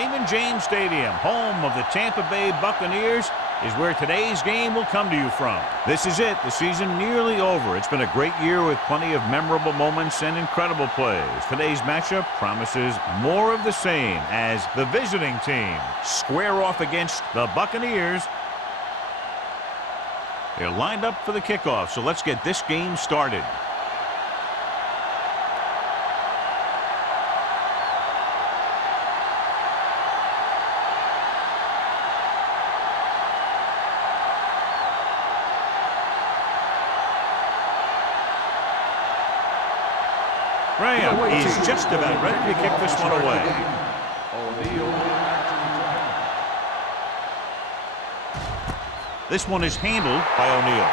Raymond James Stadium, home of the Tampa Bay Buccaneers, is where today's game will come to you from. This is it, the season nearly over. It's been a great year with plenty of memorable moments and incredible plays. Today's matchup promises more of the same as the visiting team square off against the Buccaneers. They're lined up for the kickoff, so let's get this game started. Graham is just about ready to kick this one away. This one is handled by O'Neal.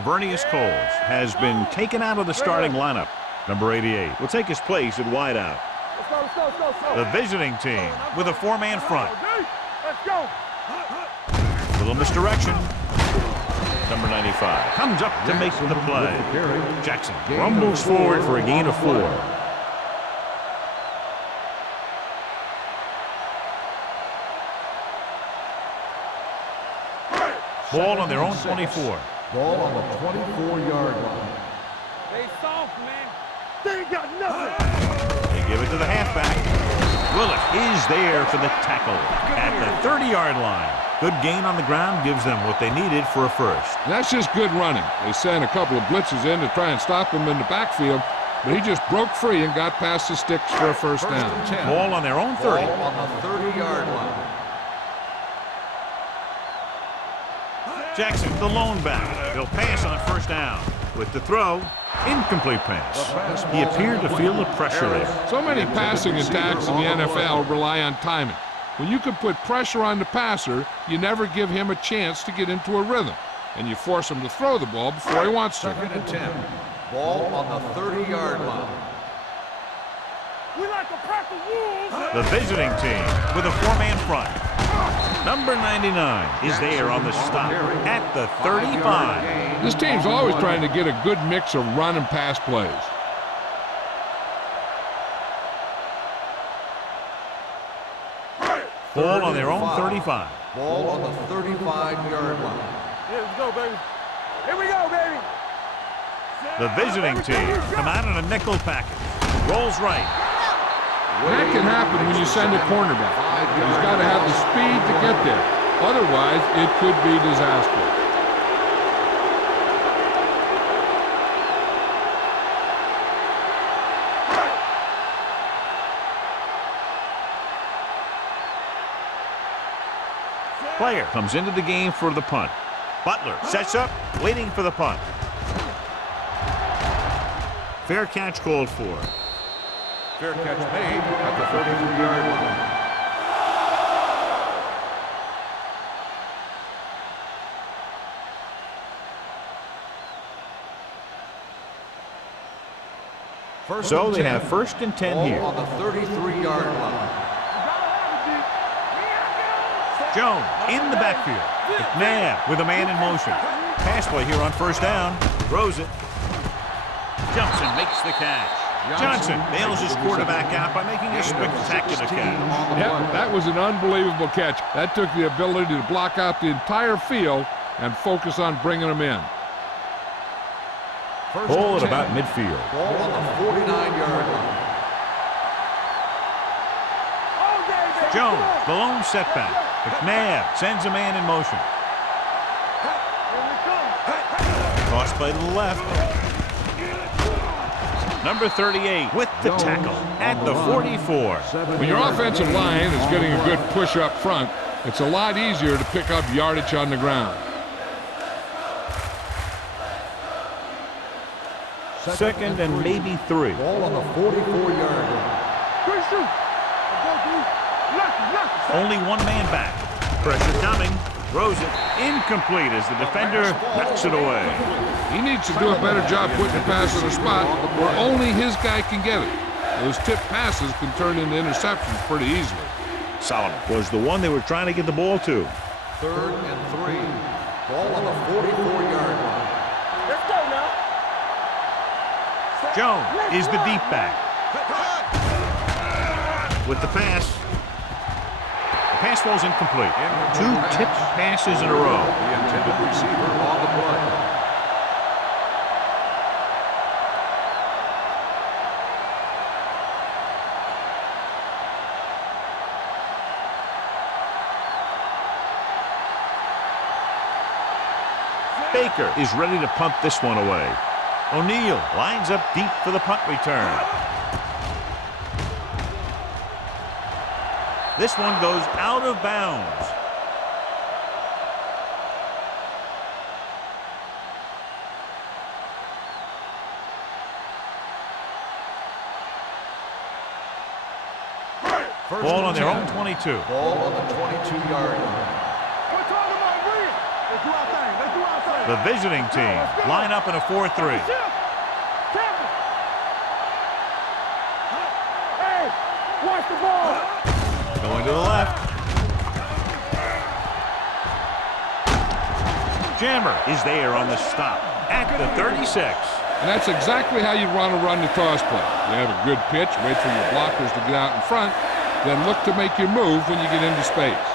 Lavernius Coles has been taken out of the starting lineup. Number 88 will take his place at wideout. The visiting team with a four-man front. Little misdirection. Number 95 comes up to make the play. Jackson rumbles forward for a gain of 4. Ball on their own 24. Ball on the 24-yard line. They soft, man. They ain't got nothing. Give it to the halfback. Willis is there for the tackle at the 30-yard line. Good gain on the ground gives them what they needed for a first. That's just good running. They sent a couple of blitzes in to try and stop him in the backfield, but he just broke free and got past the sticks for a first down. Ball on their own 30. Ball on the 30-yard line. Jackson, the lone back. He'll pass on first down. With the throw, incomplete pass. He appeared to feel the pressure there. So many passing attacks in the NFL rely on timing. When you can put pressure on the passer, you never give him a chance to get into a rhythm, and you force him to throw the ball before he wants to. 2nd and 10. Ball on the 30-yard line. We like a pack of wolves. The visiting team with a four-man front. Number 99 is there on the stop at the 35. This team's always trying to get a good mix of run and pass plays. Ball on their own 35. Ball on the 35-yard line. Here we go, baby. Here we go, baby. The visiting team come out in a nickel package. Rolls right. That can happen when you send a cornerback. He's got to have the speed to get there. Otherwise, it could be disastrous. Player comes into the game for the punt. Butler sets up, waiting for the punt. Fair catch called for. Fair catch made at the 33-yard line. So they have 1st and 10 here. On the 33-yard line. Jones in the backfield. McNabb with a man in motion. Pass play here on first down. Throws it. Jumps and makes the catch. Johnson bails his quarterback out by making a spectacular catch. Yep, that was an unbelievable catch. That took the ability to block out the entire field and focus on bringing them in. Ball at about midfield. Ball on the 49-yard line. Jones, the lone setback. McNabb sends a man in motion. Cross play to the left. Number 38 with the tackle at the 44. When your offensive line is getting a good push up front, it's a lot easier to pick up yardage on the ground. 2nd and maybe 3. Ball on the 44-yard line. Only one man back. Pressure coming. Throws it. Incomplete as the defender knocks it away. He needs to do a better job putting the pass in a spot where only his guy can get it. Those tip passes can turn into interceptions pretty easily. Solomon was the one they were trying to get the ball to. 3rd and 3. Ball on the 44-yard line. Let's go now. Jones is the deep back. With the pass. The pass falls incomplete. 2 tipped passes in a row. The intended receiver on the play. Baker is ready to punt this one away. O'Neal lines up deep for the punt return. This one goes out of bounds. Ball on their own 22. Ball on the 22-yard line. The visiting team line up in a 4-3. Hey, watch the ball. Going to the left. Jammer is there on the stop at the 36. And that's exactly how you want to run the toss play. You have a good pitch, wait for your blockers to get out in front, then look to make your move when you get into space.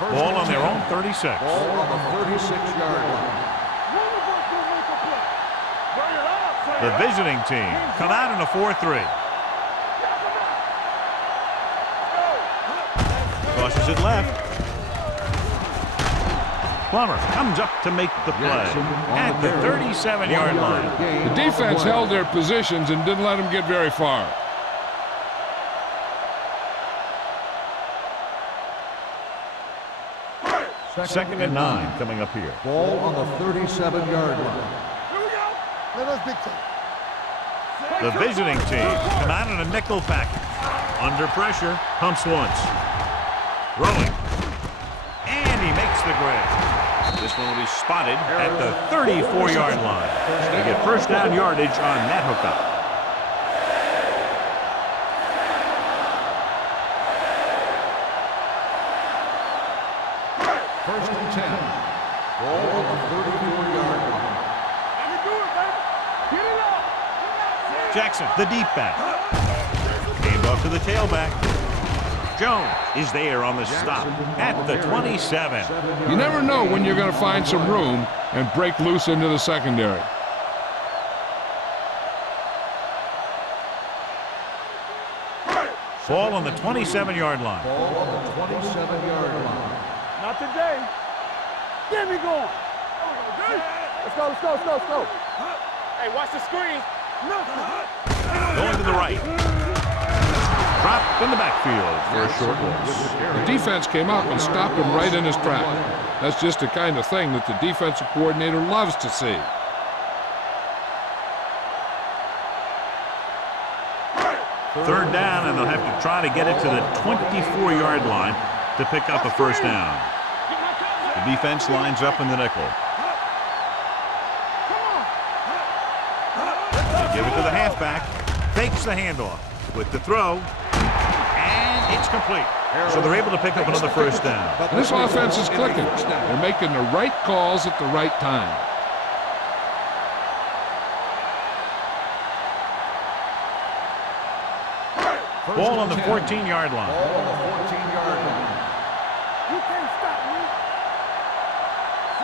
Ball on their own 36. Ball on the 36-yard line. The visiting team come out in a 4-3. Crosses it left. Plummer comes up to make the play at the 37-yard line. The defense held their positions and didn't let them get very far. Second and 9 coming up here. Ball on the 37-yard line. Here we go. Let us dictate. The visiting team come out in a nickel package. Under pressure, pumps once. Throwing. And he makes the grab. This one will be spotted at the 34-yard line. They get first down yardage on that hookup. First and 10. Ball on the 34-yard line. I can do it, baby. Get it up. Jackson, the deep back. Hand off to the tailback. Jones is there on the stop at the 27. You never know when you're going to find some room and break loose into the secondary. Ball on the 27-yard line. Ball on the 27-yard line. Not today. Get me going. Let's go, let's go, let's go, let's go. Hey, watch the screen. Going to the right. Dropped in the backfield for a short loss. The defense came up and stopped him right in his track. That's just the kind of thing that the defensive coordinator loves to see. Third down, and they'll have to try to get it to the 24-yard line to pick up a first down. The defense lines up in the nickel. They give it to the halfback. Fakes the handoff with the throw. And it's complete. So they're able to pick up another first down. This offense is clicking. They're making the right calls at the right time. Ball on the 14-yard line. Ball on the 14-yard line. You can't stop me.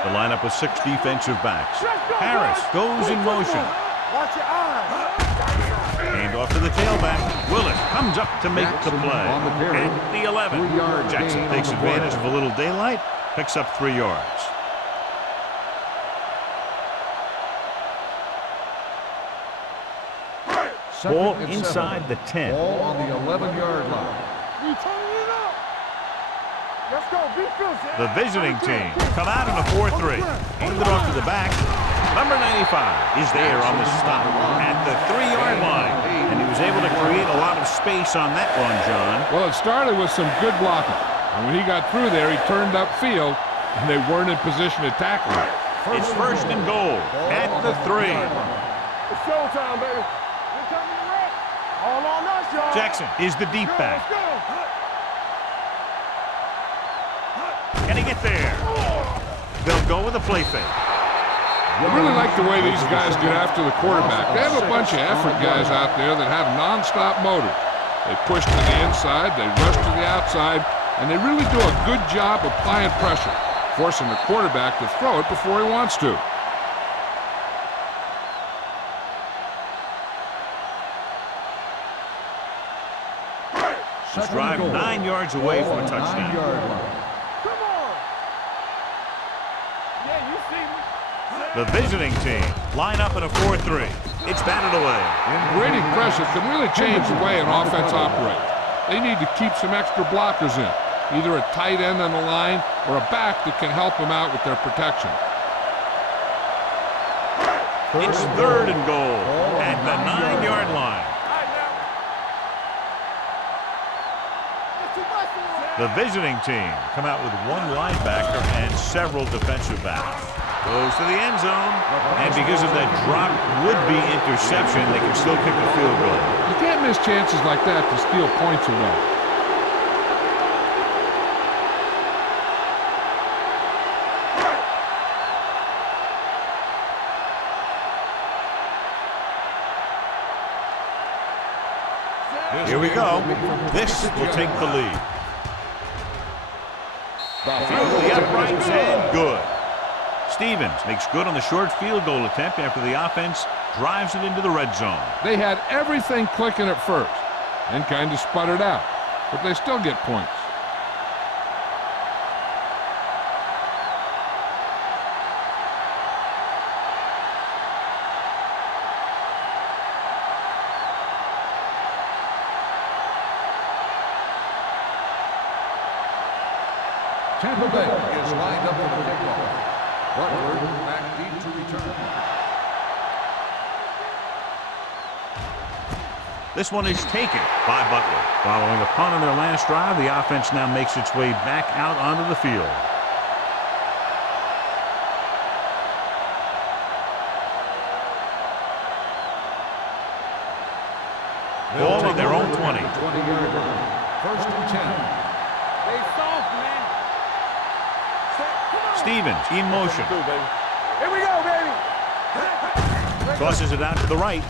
The lineup with 6 defensive backs. Harris goes in motion. Watch your eyes. Hand off to the tailback. Willis comes up to make the play. At the 11. Jackson takes advantage of a little daylight. Picks up 3 yards. Ball inside the 10. Ball on the 11-yard line. You turning it up. Let's go. Be fierce. The visiting team come out in a 4-3. Hand it off to the back. Number 95 is there on the stop at the 3-yard line. And he was able to create a lot of space on that one, John. Well, it started with some good blocking. And when he got through there, he turned upfield, and they weren't in position to tackle him. It's first and goal at the 3. It's showtime, baby. We're coming to wreck. All on us, y'all. Jackson is the deep back. Can he get there? They'll go with a play fake. I really like the way these guys get after the quarterback. They have a bunch of effort guys out there that have non-stop motors. They push to the inside, they rush to the outside, and they really do a good job applying pressure, forcing the quarterback to throw it before he wants to. This drive 9 yards away from a touchdown. Come on. Yeah, you see me. The visiting team line up in a 4-3. It's batted away. Grading pressure can really change the way an offense operates. They need to keep some extra blockers in, either a tight end on the line or a back that can help them out with their protection. It's 3rd and goal at the 9-yard line. The visiting team come out with 1 linebacker and several defensive backs. Goes to the end zone, and because of that drop would-be interception, they can still kick a field goal. You can't miss chances like that to steal points away. Here we go. This will take the lead. Through the uprights and good. Stevens makes good on the short field goal attempt after the offense drives it into the red zone. They had everything clicking at first and kind of sputtered out, but they still get points. Tampa Bay is lined up for the kickoff. Butler back deep to return. This one is taken by Butler. Following a punt on their last drive, the offense now makes its way back out onto the field. Ball on their own 20. 20-yard line. 1st and 10. They soft, man. Stevens in motion. Here we go, baby. Tosses it out to the right.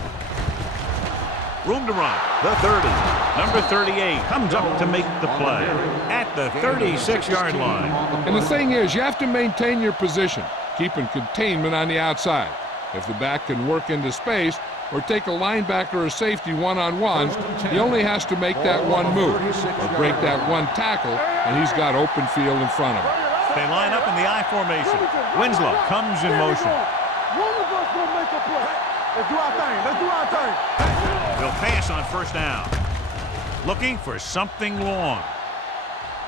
Room to run. The 30. Number 38 comes up to make the play at the 36-yard line. And the thing is, you have to maintain your position, keeping containment on the outside. If the back can work into space or take a linebacker or safety one-on-one, he only has to make that one move or break that one tackle, and he's got open field in front of him. They line up in the I formation. Winslow comes in motion. One of us will make a play. Let's do our thing. Let's do our thing. They'll pass on 1st down. Looking for something long.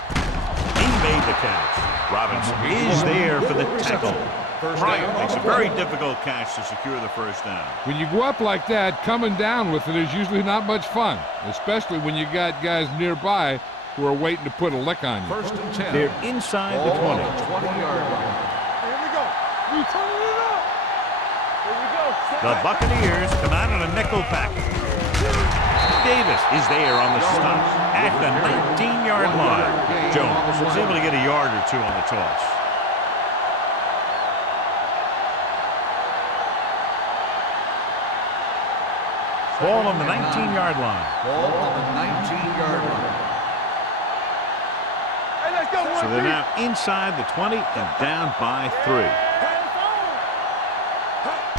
He made the catch. Robinson is there for the tackle. Bryant makes a very difficult catch to secure the 1st down. When you go up like that, coming down with it is usually not much fun, especially when you got guys nearby who are waiting to put a lick on you. 1st and 10. They're inside the 20. 20-yard line. Here we go. We turning it up. Here we go. The Buccaneers come out in a nickel package. Davis is there on the stop at the 19-yard line. Jones was able to get a yard or 2 on the toss. Ball on the 19-yard line. Ball on the 19-yard line. Hey, let's go. So they're now inside the 20 and down by 3.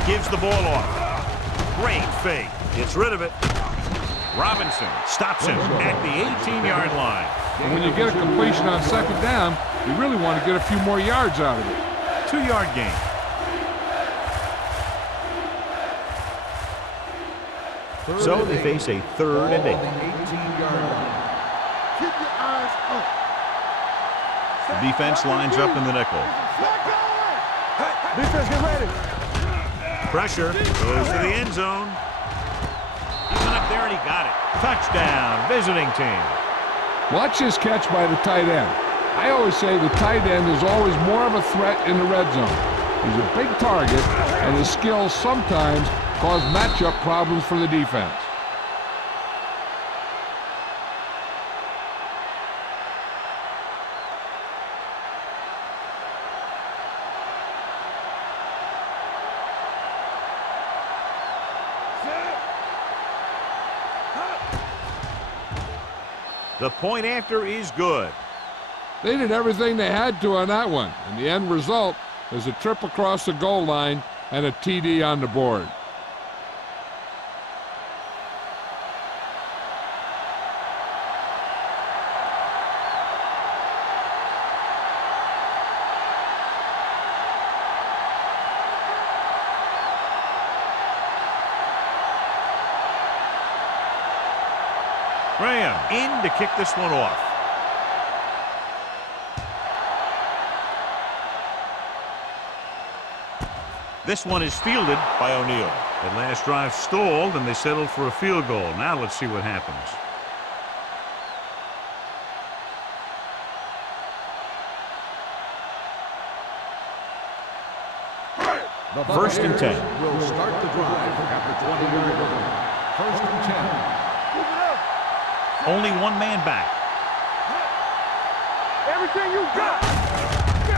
Gives the ball off. Great fake. Gets rid of it. Robinson stops him at the 18-yard line. And when you get a completion on 2nd down, you really want to get a few more yards out of it. 2-yard gain. So they face a 3rd and 8. 18-yard line. Keep your eyes up. The defense lines up in the nickel. Defense, get ready. Pressure goes to the end zone. He went up there and he got it. Touchdown, visiting team. Watch this catch by the tight end. I always say the tight end is always more of a threat in the red zone. He's a big target, and his skills sometimes cause matchup problems for the defense. The point after is good. They did everything they had to on that one, and the end result is a trip across the goal line and a TD on the board. Graham in to kick this one off. This one is fielded by O'Neal. That last drive stalled, and they settled for a field goal. Now let's see what happens. The First and 10. Will start the drive at the 20-yard line. First and 10. Only one man back. Everything you got.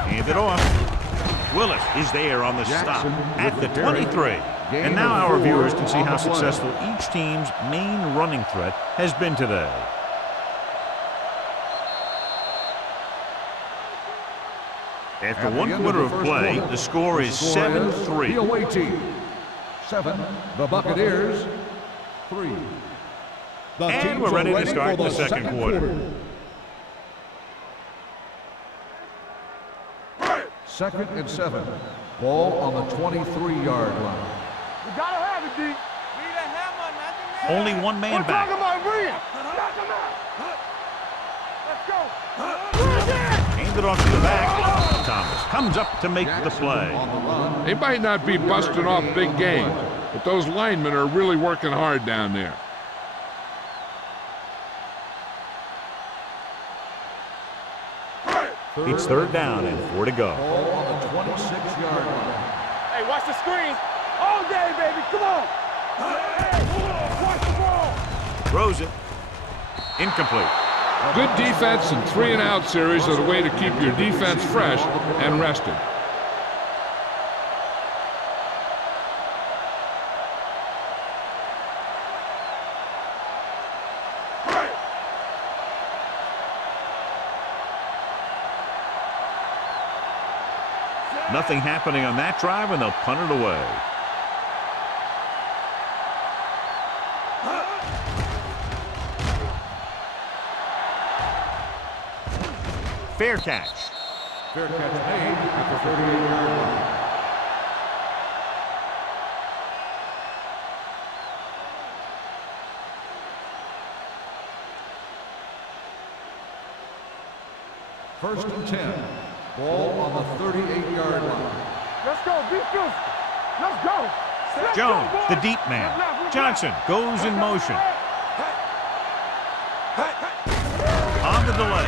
Hand it off. Willis is there on the stop at the 23. And now our viewers can see how successful each team's main running threat has been today. After one quarter of play, the score is 7-3. The away team 7, the Buccaneers 3. And we're ready to start the second quarter. Second and 7. Ball on the 23-yard line. You gotta have it, D. Need a hammer, nothing there. Only one man We're back. talking about Rhea. Knock him out. Let's go. Bring it in. Hand it off to the back. Thomas comes up to make the play. On the run. They might not be busting off big games, but those linemen are really working hard down there. It's third down and 4 to go. Ball on the 26-yard line. Hey, watch the screen. All day, baby. Come on. Hey, watch the ball. Throws it. Incomplete. Good defense and 3-and-out series are the way to keep your defense fresh and rested. Nothing happening on that drive, and they'll punt it away. Fair catch. Fair catch made at the 38-yard line. First and 10. Ball on the 38-yard line. Let's go. Be physical. Let's go. Let's Jones, go, boys. the deep man. Johnson goes in motion. On the delay.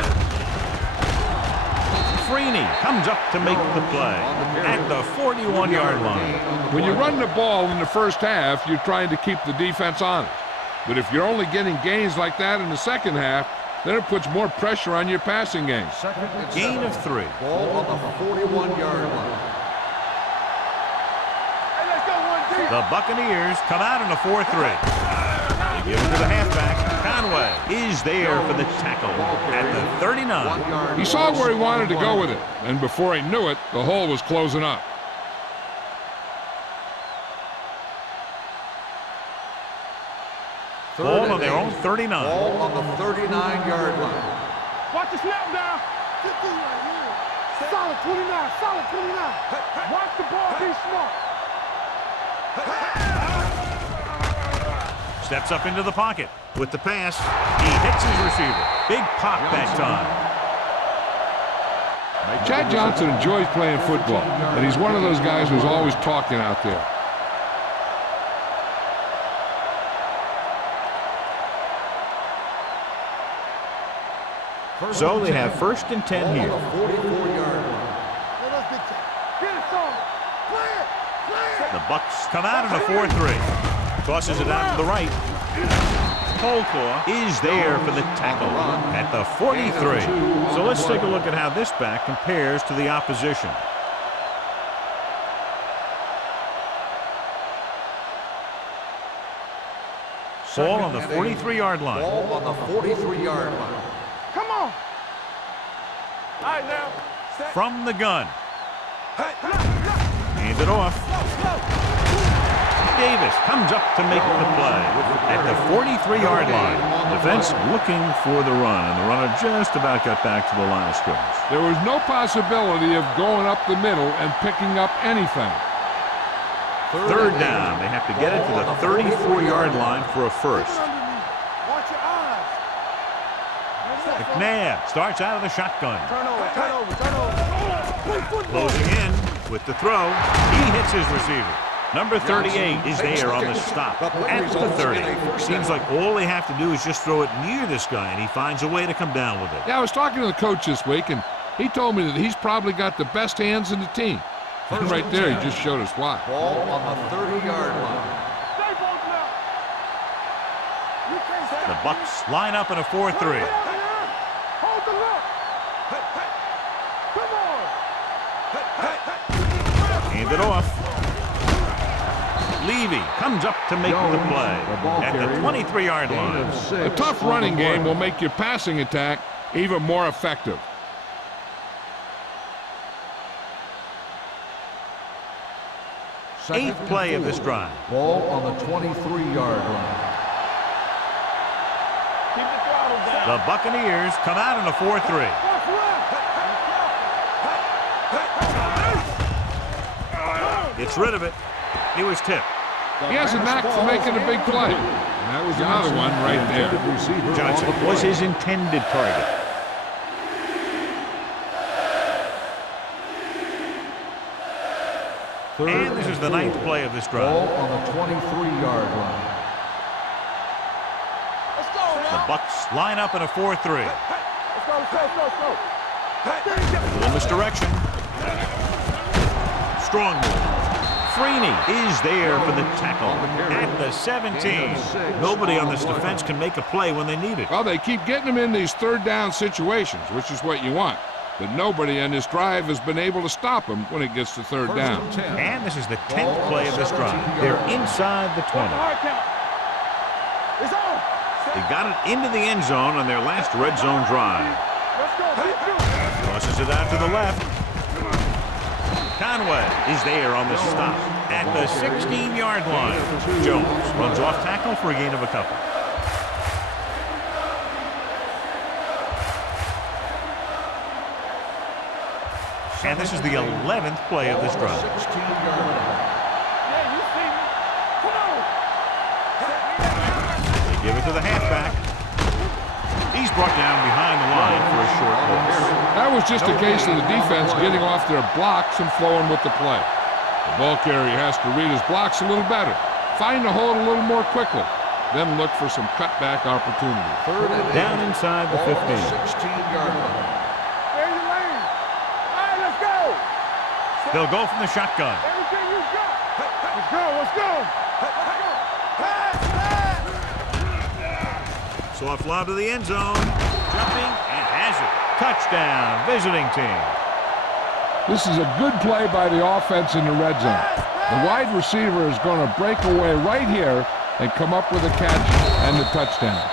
Freeney comes up to make the play at the 41-yard line. When you run the ball in the first half, you're trying to keep the defense honest. But if you're only getting gains like that in the second half, then it puts more pressure on your passing game. Second and Gain 7. of 3. Ball on the 41-yard line. Hey, let's go, 1D. The Buccaneers come out in a 4-3. They give it to the halfback. Conway is there for the tackle at the 39. He saw where he wanted to go with it, and before he knew it, the hole was closing up. Ball on their own 39. Ball on the 39-yard line. Watch the snap down. Solid 29. Solid 29. Watch the ball. Be smart. Steps up into the pocket with the pass. He hits his receiver. Big pop that time. Chad Johnson enjoys playing football, and he's one of those guys who's always talking out there. So they have first and 10 here. 44-yard line. Get it, son. Play it. Play it. The Bucs come out in a 4-3. Tosses it out to the right. Coldclaw is there for the tackle at the 43. So let's take a look at how this back compares to the opposition. Ball on the 43-yard line. Ball on the 43-yard line. Come on. All right, now. From the gun. Hand it off. Davis comes up to make the play at the 43-yard line. Defense looking for the run, and the runner just about got back to the line of scrimmage. There was no possibility of going up the middle and picking up anything. Third down. They have to get it to the 34-yard line for a first. Watch your eyes. McNabb starts out of the shotgun. Turn over. Closing in with the throw. He hits his receiver. Number 38 is there on the stop at the 30. Seems like all they have to do is just throw it near this guy, and he finds a way to come down with it. Yeah, I was talking to the coach this week, and he told me that he's probably got the best hands in the team. And right there, he just showed us why. Ball on the 30-yard line. The Bucs line up in a 4-3. Hold the look. Come on. Hand it off. Levy comes up to make the play at the 23-yard line. A tough running game will make your passing attack even more effective. Eighth play of this drive. Ball on the 23-yard line. Keep the throttle down. The Buccaneers come out in a 4-3. Gets rid of it. He was tipped. He has a knack for making a big play. And that was another one right there. Johnson was his intended target. And this is the ninth play of this drive. Ball on the 23-yard line. The Bucs line up in a 4-3. Let's go. Little misdirection. Strong move. Freeney is there for the tackle at the 17. Nobody on this defense can make a play when they need it. Well, they keep getting him in these third down situations, which is what you want. But nobody on this drive has been able to stop him when it gets to third down. And this is the 10th play of this drive. They're inside the 20. It's on. They got it into the end zone on their last red zone drive. Let's go. Keep shooting. Tosses it out to the left. Conway is there on the stop at the 16-yard line. Jones runs off tackle for a gain of a couple. And this is the 11th play of this drive. 16-yard line. Yeah, you see me. Come on. They give it to the halfback. He's brought down behind the line for a short loss. That was just a case of the defense getting off their blocks and flowing with the play. The ball carrier has to read his blocks a little better, find the hold a little more quickly, then look for some cutback opportunity. Down inside the 15. 16-yard line. There's your lane. All right, let's go. They'll go from the shotgun. Everything you got. Let's go. Soft lob to the end zone. Jumping and has it. Touchdown, visiting team. This is a good play by the offense in the red zone. The wide receiver is going to break away right here and come up with a catch and the touchdown.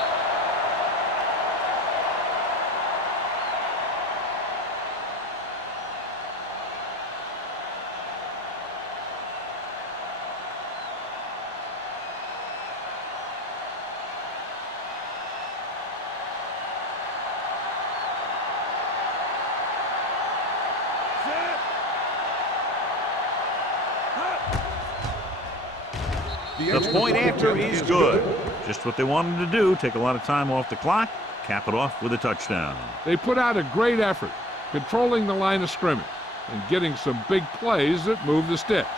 The point after is good. Just what they wanted to do, take a lot of time off the clock, cap it off with a touchdown. They put out a great effort, controlling the line of scrimmage and getting some big plays that move the sticks.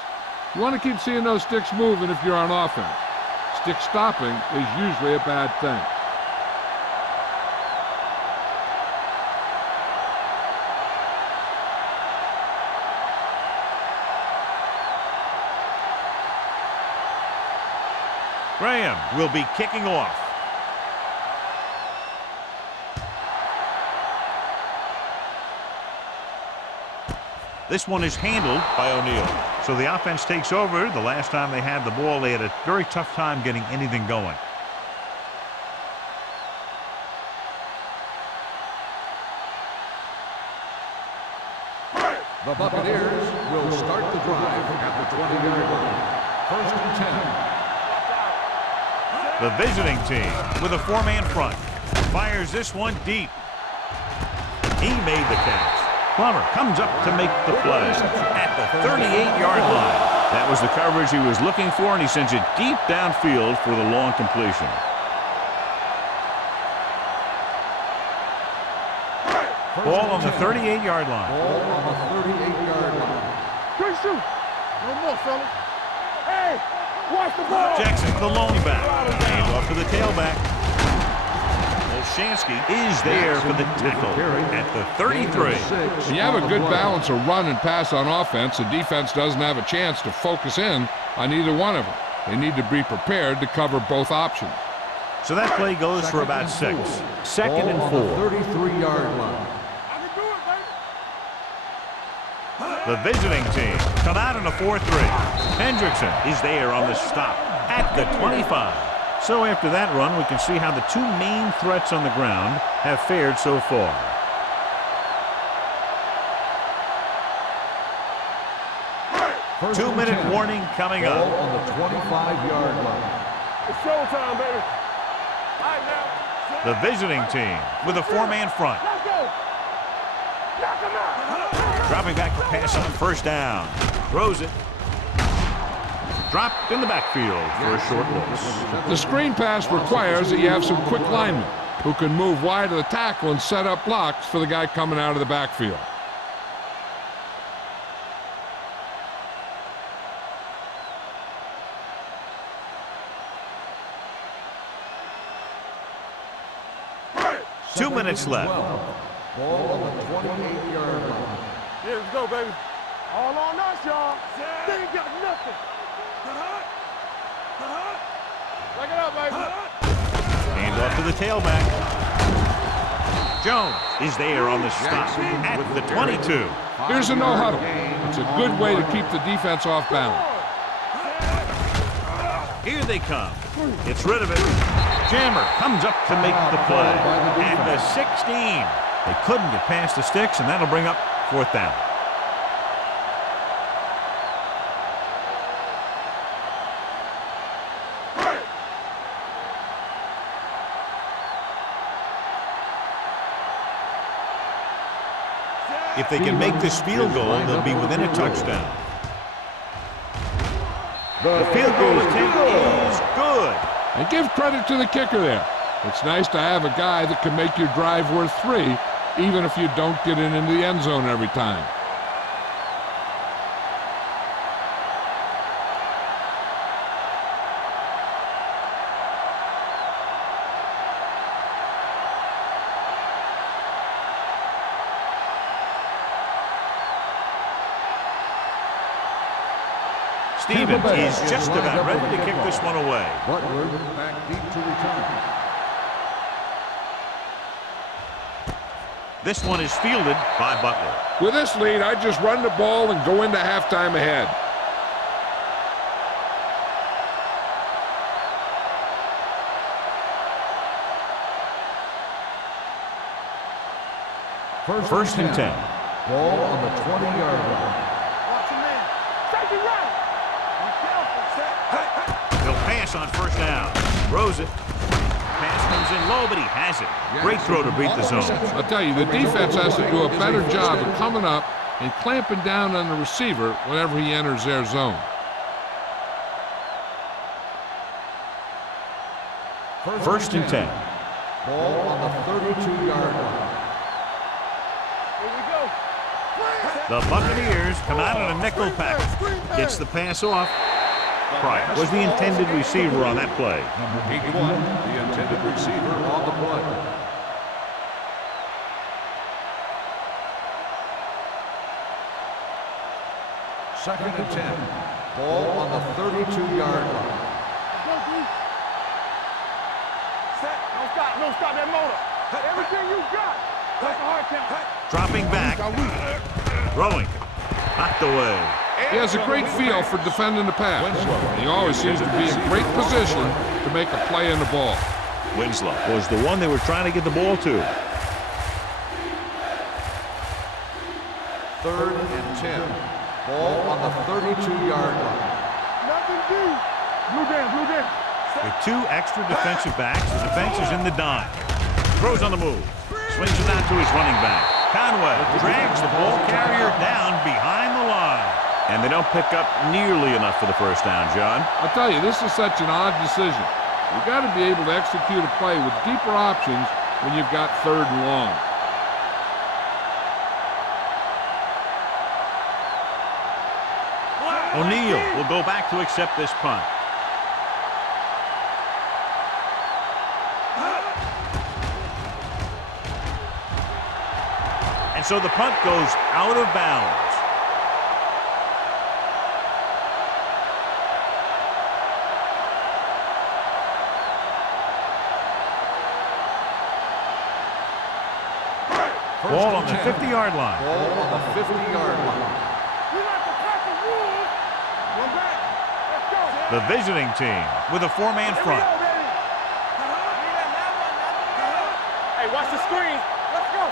You want to keep seeing those sticks moving if you're on offense. Stick stopping is usually a bad thing. Graham will be kicking off. This one is handled by O'Neal. So the offense takes over. The last time they had the ball, they had a very tough time getting anything going. the 20-yard line. First and 10. The visiting team with a four-man front fires this one deep. He made the catch. Plummer comes up to make the play at the 38-yard line. That was the coverage he was looking for, and he sends it deep downfield for the long completion. Ball on the 38-yard line. Ball on the 38-yard line. Good shoot. No more, fellas. Hey, watch the ball. Jackson, the lone back. Hand off to the tailback. Olshansky is there for the tackle at the 33. When you have a good balance of run and pass on offense, the defense doesn't have a chance to focus in on either one of them. They need to be prepared to cover both options. So that play goes for about 6. Second and 4. Ball on the 33-yard line. The visiting team come out in a 4-3. Hendrickson is there on the stop at the 25. So after that run, we can see how the two main threats on the ground have fared so far. First 2-minute warning coming Ball up. on the 25-yard line. It's showtime, baby. All right, now. The visiting team with a four-man front. Let's go. Knock him out. Dropping back to pass on first down. Throws it. Dropped in the backfield for a short loss. The screen pass requires that you have some quick linemen who can move wide of the tackle and set up blocks for the guy coming out of the backfield. Two minutes left. Ball on the 28-yard line. Yeah, let's go, baby. All on us, y'all. They ain't got nothing. Back it up, baby. Hand off to the tailback. Jones is there on the stop at the 22. Here's a no-huddle. It's a good way to keep the defense off balance. Here they come. Gets rid of it. Jammer comes up to make the play at the 16. They couldn't get past the sticks, and that'll bring up fourth down. If they can make this field goal, they'll be within a touchdown. The field goal attempt is good. And give credit to the kicker there. It's nice to have a guy that can make your drive worth 3, even if you don't get it into the end zone every time. Stevens is just about ready to kick this one away. Butler back deep to return. This one is fielded by Butler. With this lead, I just run the ball and go into halftime ahead. First and 10. Ball on the 20-yard line. Watch him in. Safety right. He'll pass on first down. Throws it. Pass comes in low, but he has it. Great throw to beat the zone. I'll tell you, the defense has to do a better job of coming up and clamping down on the receiver whenever he enters their zone. First and 10. Ball on the 32-yard line. Here we go. The Buccaneers come out in a nickel package. Gets the pass off. Price was the intended receiver on that play. Number 81, the intended receiver on the play. Second and 10. Ball on the 32-yard line. Go, D. Set. Don't stop that motor. Everything you got. That's a hard count. Dropping back. Throwing. Knocked away. He has a great feel for defending the pass. He always seems to be in great position to make a play in the ball. Winslow was the one they were trying to get the ball to. Third and 10. Ball on the 32-yard line. Nothing deep. Blue game, blue game. With 2 extra defensive backs, the defense is in the dime. Throws on the move. Swings it out to his running back. Conway drags the ball carrier down behind the line. And they don't pick up nearly enough for the first down, John. I'll tell you, this is such an odd decision. You've got to be able to execute a play with deeper options when you've got 3rd and long. O'Neal will go back to accept this punt. And so the punt goes out of bounds. Ball on the 50-yard line. Ball on the 50-yard line. We like to crack the rules. We're back. Let's go. The visiting team with a 4-man front. Hey, watch the screen. Let's go.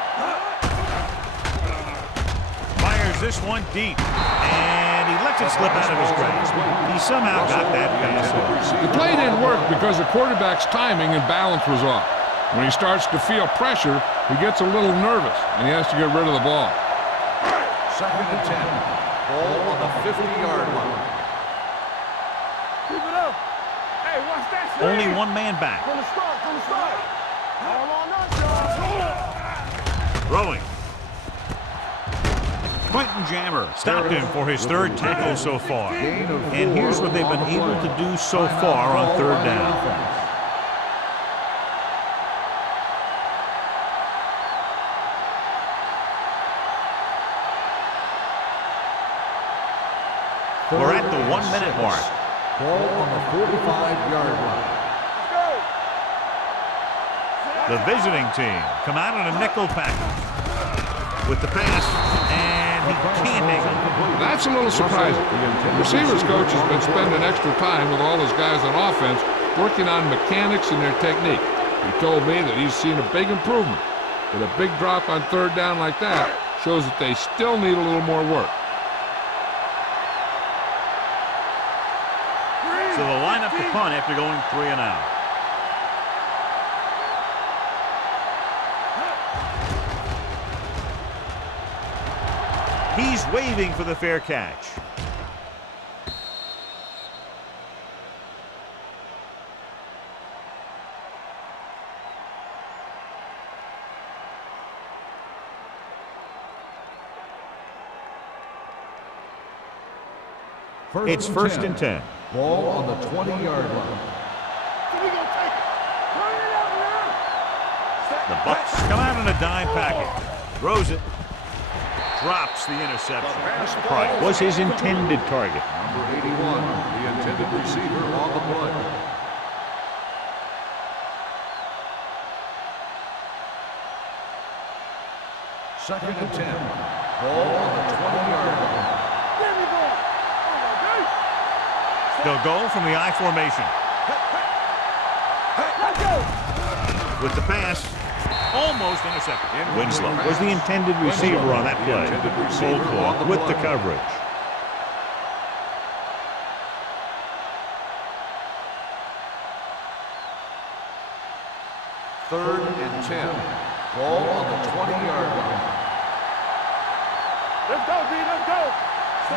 Fires this one deep. And he lets it slip out of his grasp. He somehow got that pass off. The play didn't work because the quarterback's timing and balance was off. When he starts to feel pressure, he gets a little nervous, and he has to get rid of the ball. 2nd and 10. Ball on the 50-yard line. Keep it up. Hey, watch that screen. Only 1 man back. From the start, from the start. All on us, y'all. Throwing. Quentin Jammer stopped him for his 3rd tackle so far. And here's what they've been able to do so far on 3rd down. We're at the 1-minute mark. Ball on the 45-yard line. The visiting team come out in a nickel package with the pass, and he can't hang on. That's a little surprising. The receivers coach has been spending extra time with all his guys on offense working on mechanics and their technique. He told me that he's seen a big improvement. But a big drop on 3rd down like that shows that they still need a little more work. So they'll line up the punt after going 3 and out. He's waving for the fair catch. It's 1st and 10. Ball on the 20-yard line. We gonna take it. Turn it up now. The Bucks come out in a dime package. Throws it. Drops the interception. Price was his intended target. Number 81, the intended receiver on the play. Second and 10. Ball on the 20-yard line. Get me going. They'll go from the I formation. Let's go. With the pass, almost intercepted. Winslow was the intended receiver on that play. Full clock with the coverage. Third and 10. Ball on the 20-yard line. Let's go, D. Let's go.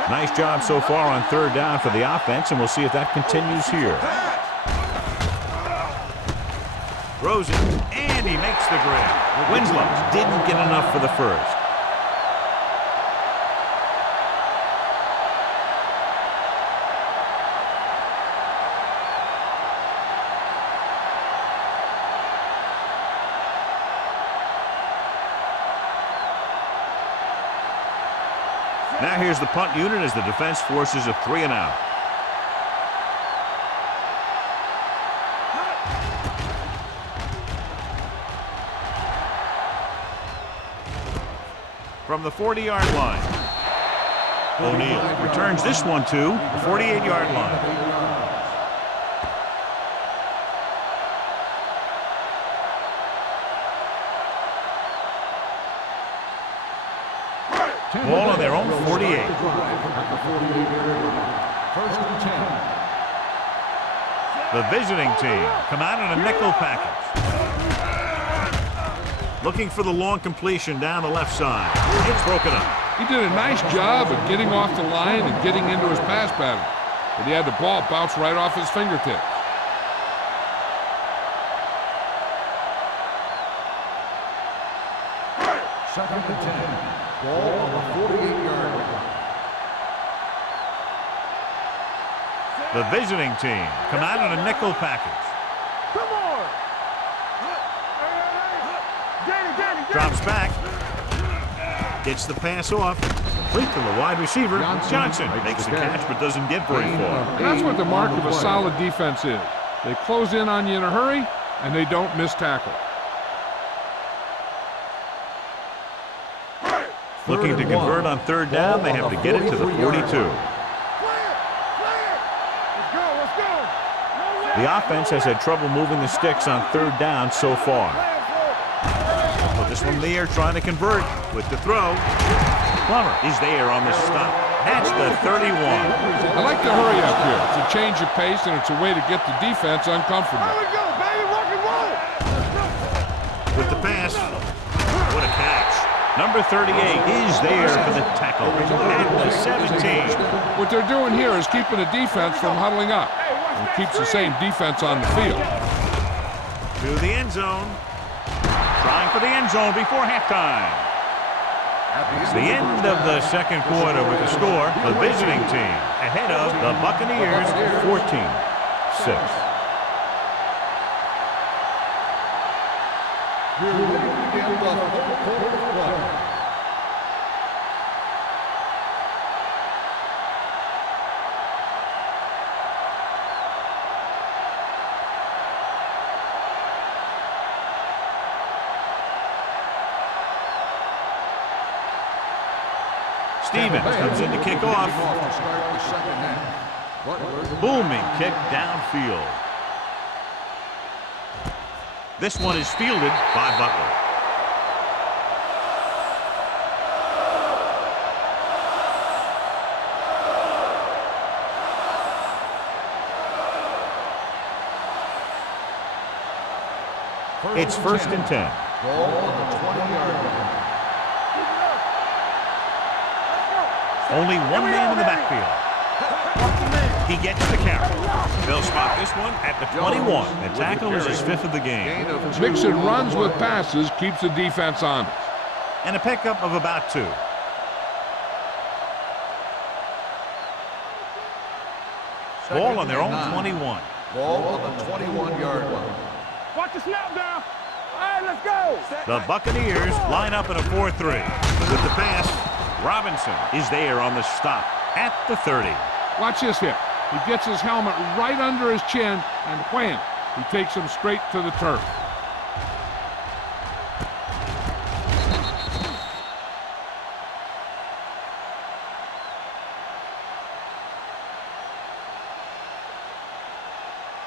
Nice job so far on 3rd down for the offense, and we'll see if that continues here. Throws it, and he makes the grab. Winslow didn't get enough for the first. Now here's the punt unit as the defense forces a 3 and out. From the 40-yard line, O'Neal returns this one to the 48-yard line. Ball on their own 48. At the 48-yard line. First and 10. The visiting team come out in a nickel package. Looking for the long completion down the left side. It's broken up. He did a nice job of getting off the line and getting into his pass pattern, but he had the ball bounce right off his fingertips. Second and 10. Ball on the 48-yard line. The visiting team come out in a nickel package. Come on. Drops back. Gets the pass off. Complete to the wide receiver. Johnson makes the catch but doesn't get very far. And that's what the mark of a solid defense is. They close in on you in a hurry, and they don't miss tackle. Looking to convert on third down, they have to get it to the 42. The offense has had trouble moving the sticks on third down so far. They'll put this one in the air, trying to convert with the throw. Plummer is there on the stop. That's the 31. I like the hurry up here. It's a change of pace, and it's a way to get the defense uncomfortable. There we go, baby. Rock and roll. With the pass. What a catch. Number 38 is there for the tackle at the 17. What they're doing here is keeping the defense from huddling up. And keeps the same defense on the field. To the end zone. Trying for the end zone before halftime. It's the end of the second quarter with the score. The visiting team ahead of the Buccaneers 14-6. Here in the fourth quarter. Stevens comes in to kick off. Booming kick downfield. This one is fielded by Butler. It's first and 10. Ball on the 20-yard line. Only one man in the backfield. He gets the count. They'll spot this one at the 21. The tackle is his fifth of the game. Mixing runs with passes keeps the defense honest. And a pickup of about 2. Ball on their own 21. Ball on the 21-yard line. Watch the snap down. All right, let's go. The Buccaneers line up in a 4-3. With the pass, Robinson is there on the stop at the 30. Watch this hit. He gets his helmet right under his chin, and wham, he takes him straight to the turf.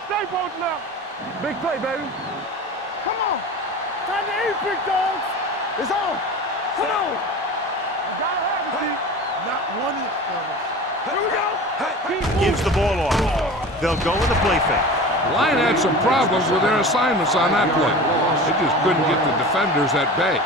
Stay posted up. Big play, baby. Come on. Time to eat, big dogs. It's on. Come on. You gotta have it, Steve. Not one inch, fellas. Here we go. Gives the ball off. They'll go with a play fake. The line had some problems with their assignments on that play. They just couldn't get the defenders at bay.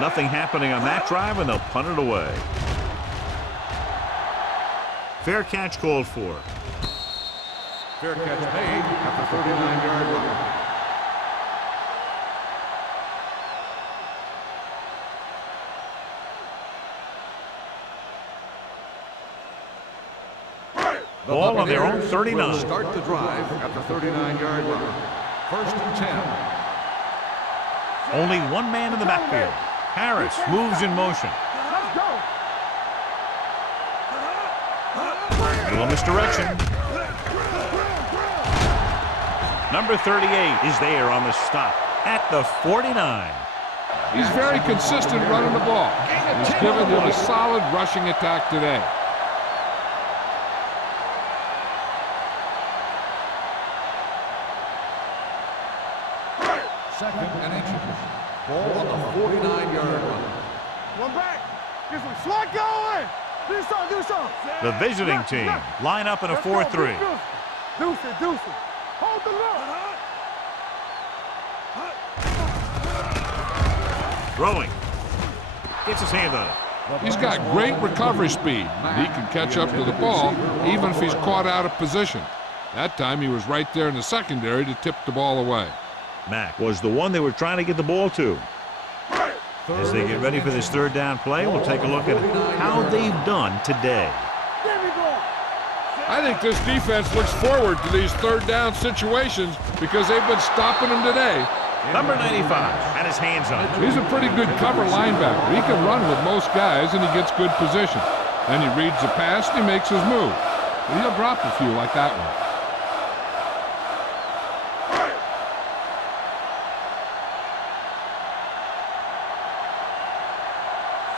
Nothing happening on that drive, and they'll punt it away. Fair catch called for. Fair catch made at the 39-yard line. Ball on their own 39. Start the drive at the 39-yard line. 1st and 10. Only one man in the backfield. Harris moves in motion. Let's go. Little misdirection. Number 38 is there on the stop at the 49. He's very consistent running the ball. He's given them a solid rushing attack today. Second and inches. Ball on the 49-yard line. One back. Get some slot going. Do something. The visiting team line up in a 4-3. Deuce it. Hold the look. Throwing. Gets his hand on it. He's got great recovery speed. He can catch up to the ball even if he's caught out of position. That time he was right there in the secondary to tip the ball away. Mack was the one they were trying to get the ball to. As they get ready for this third down play, we'll take a look at how they've done today. I think this defense looks forward to these third down situations because they've been stopping them today. Number 95 had his hands on it. He's a pretty good cover linebacker. He can run with most guys, and he gets good position. Then he reads the pass, and he makes his move. But he'll drop a few like that one.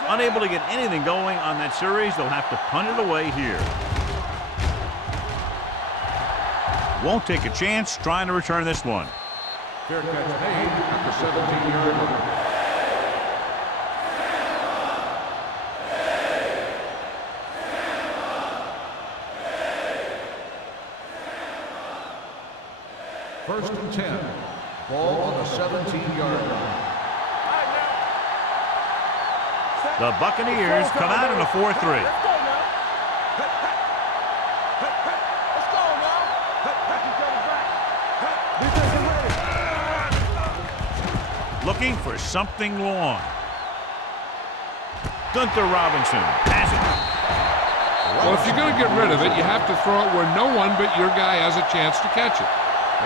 Unable to get anything going on that series, they'll have to punt it away here. Won't take a chance trying to return this one. Fair catch made at the 17-yard line. First and 10. Ball on the 17-yard line. The Buccaneers come out in a 4-3. Looking for something long. Gunther Robinson has it. Well, if you're going to get rid of it, you have to throw it where no one but your guy has a chance to catch it.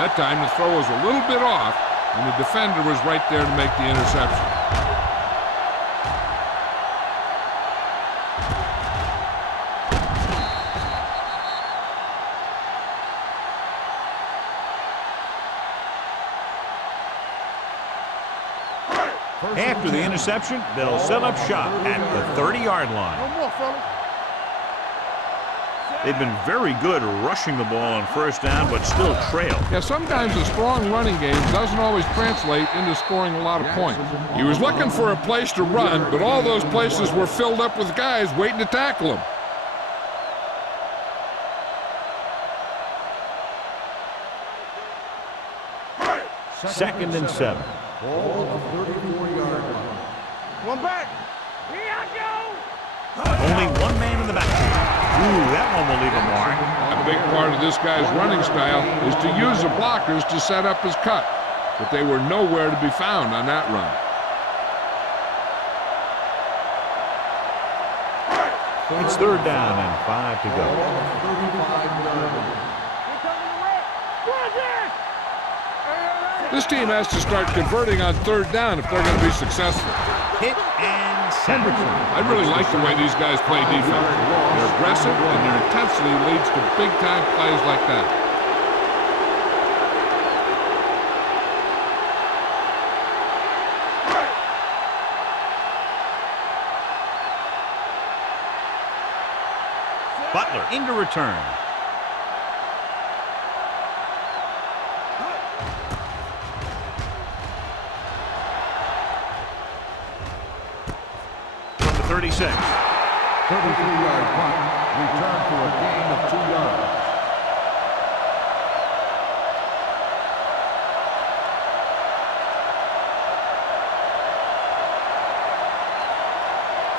That time the throw was a little bit off, and the defender was right there to make the interception. After the interception, they'll set up shop at the 30-yard line. One more, fellas. They've been very good rushing the ball on first down, but still trail. Yeah, sometimes a strong running game doesn't always translate into scoring a lot of points. He was looking for a place to run, but all those places were filled up with guys waiting to tackle him. Second and 7. Ball on the 34-yard line. One back. Only one man in the backfield. Ooh, that one will leave a mark. A big part of this guy's running style is to use the blockers to set up his cut, but they were nowhere to be found on that run. It's third down and 5 to go. Ball on the 35-yard line. This team has to start converting on third down if they're going to be successful. Hit and sack. I really like the way these guys play defense. They're aggressive, and their intensity leads to big-time plays like that. Butler into return. From the 36. 33-yard punt. Return for a gain of 2 yards.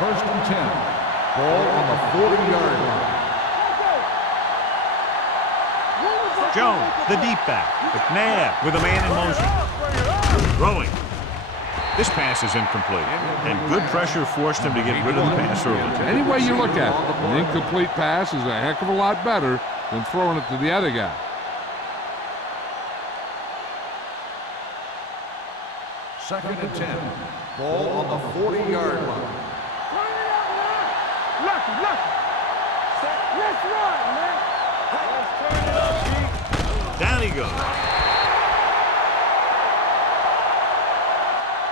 First and 10. Ball on the 40-yard line. Jones, the deep back. McNabb with a man in motion. Throwing. This pass is incomplete, and good pressure forced him to get rid of the pass early. Any way you look at it, an incomplete pass is a heck of a lot better than throwing it to the other guy. Second and 10. Ball on the 40-yard line. Let's run, man. Let's turn it up, Pete. Down he goes.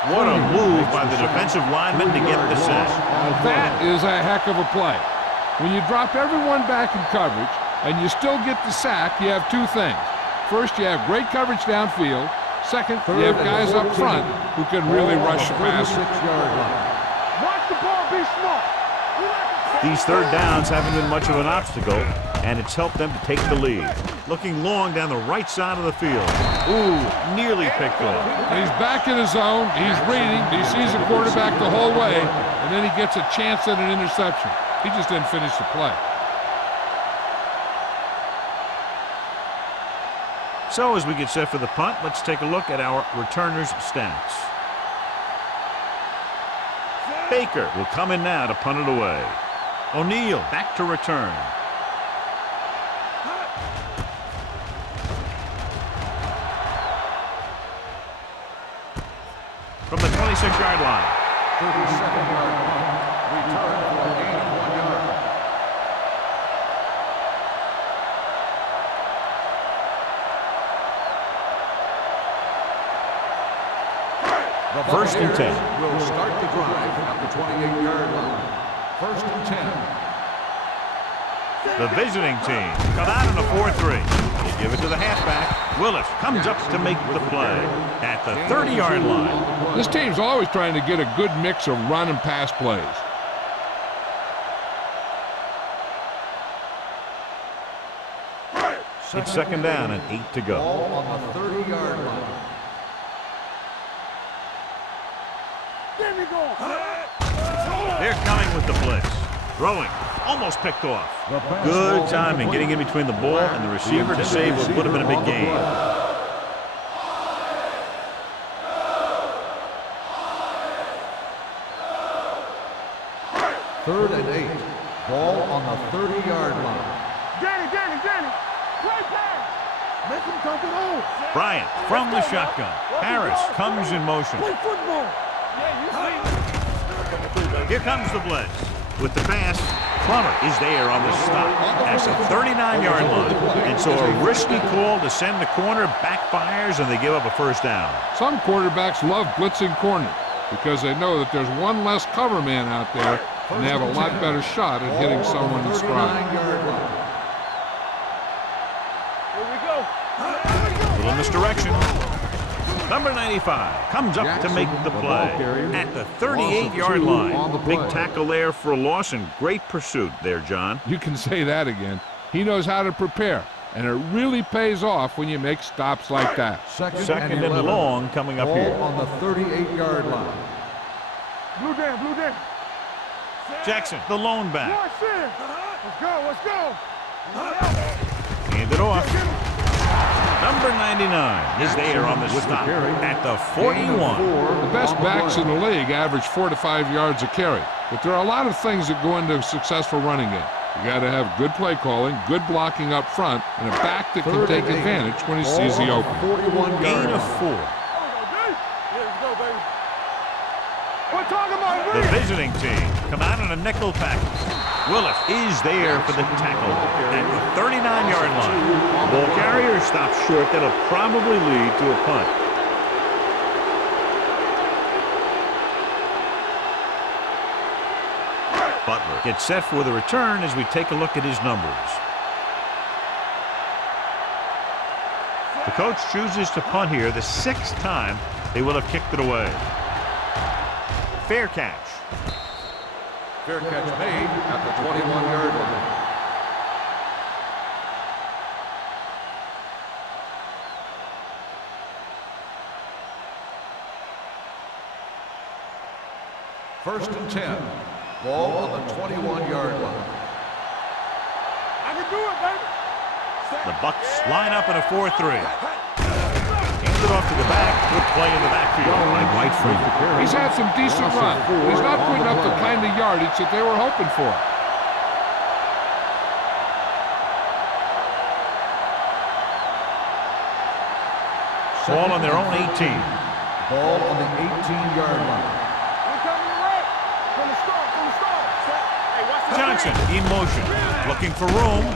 What a move by the defensive lineman to get the sack. Now that is a heck of a play. When you drop everyone back in coverage and you still get the sack, you have two things. First, you have great coverage downfield. Second, you have guys up front who can really rush the passer. Watch the ball, be smart. These third downs haven't been much of an obstacle, and it's helped them to take the lead. Looking long down the right side of the field. Ooh, nearly picked off. He's back in his zone. He's reading. He sees the quarterback the whole way, and then he gets a chance at an interception. He just didn't finish the play. So as we get set for the punt, let's take a look at our returners' stats. Baker will come in now to punt it away. O'Neal back to return. From the 26-yard line. 37-yard punt. Return for a gain of 1 yard. The First and 10. Will start the drive at the 28-yard line. First and 10. The visiting team come out in a 4-3. They give it to the halfback. Willis comes up to make the play at the 30-yard line. This team's always trying to get a good mix of run and pass plays. It's second down and 8 to go. Ball on the 30-yard line. They're coming with the blitz. Throwing. Almost picked off. Good timing getting in between the ball and the receiver to save what would have been a big gain. Third and 8. Ball on the 30-yard line. Danny. Play pass. Make him dump it on. Bryant from the shotgun. Harris comes in motion. Play football. Here comes the blitz. With the pass, Plummer is there on the stop at the 39-yard line. And so a risky call to send the corner backfires, and they give up a first down. Some quarterbacks love blitzing corners because they know that there's one less cover man out there, and they have a lot better shot at hitting someone in stride. Little misdirection. Number 95 comes up to make the play at the 38-yard line. Big tackle there for a loss and great pursuit there, John. You can say that again. He knows how to prepare, and it really pays off when you make stops like that. Second and long coming up here. On the 38-yard line. Blue down. Jackson, the lone back. Let's go. Hand it off. Number 99 is there on the stop at the 41. The best backs in the league average 4 to 5 yards a carry. But there are a lot of things that go into a successful running game. You got to have good play calling, good blocking up front, and a back that can take advantage when he sees the open. Gain of 4. We're talking about The visiting team come out in a nickel package. Willis is there for the tackle at the 39-yard line. The ball carrier stops short. That'll probably lead to a punt. Butler gets set for the return as we take a look at his numbers. The coach chooses to punt here the 6th time they will have kicked it away. Fair catch. Fair catch made at the 21-yard line. First and 10. Ball on the 21-yard line. I can do it, baby. The Bucks line up in a 4-3. Hands it off to the back. Good play in the backfield by Whiteford. He's had some decent runs. He's not putting up the kind of yardage that they were hoping for. Ball on their own 18. Ball on the 18-yard line. I'm coming to right. From the start. Hey, watch the Johnson in motion, looking for room.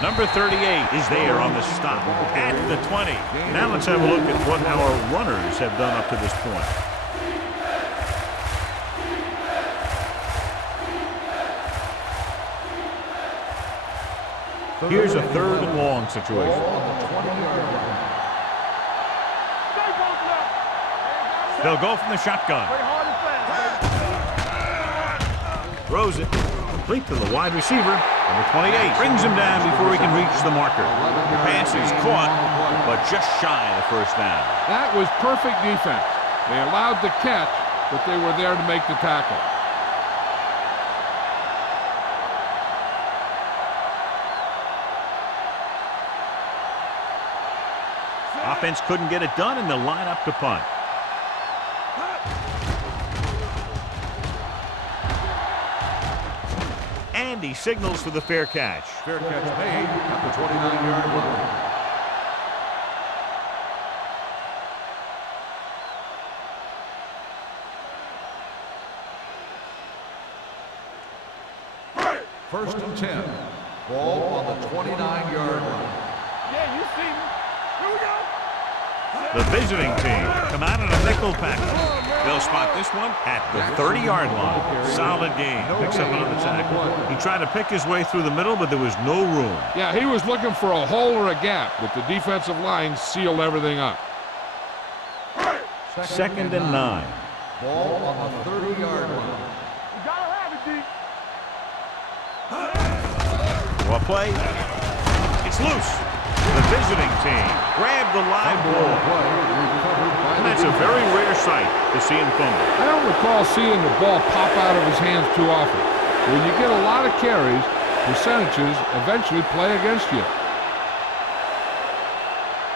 Number 38 is there on the stop at the 20. Now let's have a look at what our runners have done up to this point. Here's a 3rd and long situation. Ball on the 20-yard line. Stay both left. They'll go from the shotgun. Play hard and fast, Throws it. Complete to the wide receiver. Number 28 brings him down before he can reach the marker. The pass is caught, but just shy of the first down. That was perfect defense. They allowed the catch, but they were there to make the tackle. Offense couldn't get it done, and they'll line up to punt. And he signals for the fair catch. Fair catch made at the 29-yard line. First and 10. Ball on the 29-yard line. Yeah, you see me. Here we go. The visiting team come out in a nickel package. They'll spot this one at the 30-yard line. Solid game. Picks up another tackle. He tried to pick his way through the middle, but there was no room. Yeah, he was looking for a hole or a gap, but the defensive line sealed everything up. 2nd and 9. Ball on the 30-yard line. You gotta have it, D. Well, play. It's loose. The visiting team grabbed the live ball. And that's a very rare sight to see him fumble. I don't recall seeing the ball pop out of his hands too often. When you get a lot of carries, percentages eventually play against you.